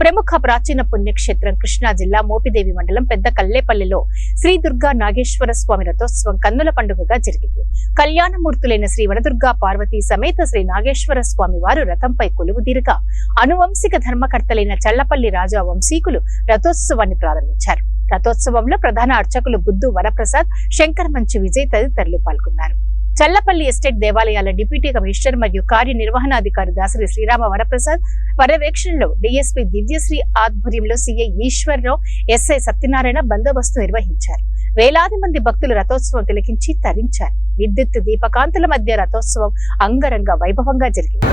ప్రముఖ ప్రాచీన పుణ్యక్షేత్రం కృష్ణా జిల్లా మోపిదేవి మండలం పెద్ద కల్లేపల్లిలో శ్రీ దుర్గా నాగేశ్వర స్వామి రథోత్సవం కన్నుల పండుగగా జరిగింది. కళ్యాణమూర్తులైన శ్రీ వనదుర్గా పార్వతీ సమేత శ్రీ నాగేశ్వర స్వామి వారు రథంపై కొలువుదీరగా అనువంశిక ధర్మకర్తలైన చల్లపల్లి రాజా వంశీకులు రథోత్సవాన్ని ప్రారంభించారు. రథోత్సవంలో ప్రధాన అర్చకులు బుద్ధు వరప్రసాద్, శంకర్ మంచి విజయ్ తదితరులు పాల్గొన్నారు. చల్లపల్లి ఎస్టేట్ దేవాలయాల డిప్యూటీ కమిషనర్ మరియు కార్యనిర్వహణాధికారి దాసరి శ్రీరామ వరప్రసాద్ పర్యవేక్షణలో డీఎస్పీ దివ్యశ్రీ ఆధ్వర్యంలో సీఐ ఈశ్వర్రావు, ఎస్ఐ సత్యనారాయణ బందోబస్తు నిర్వహించారు. వేలాది మంది భక్తులు రథోత్సవం తిలకించి తరించారు. విద్యుత్ దీపకాంతుల మధ్య రథోత్సవం అంగరంగ వైభవంగా జరిగింది.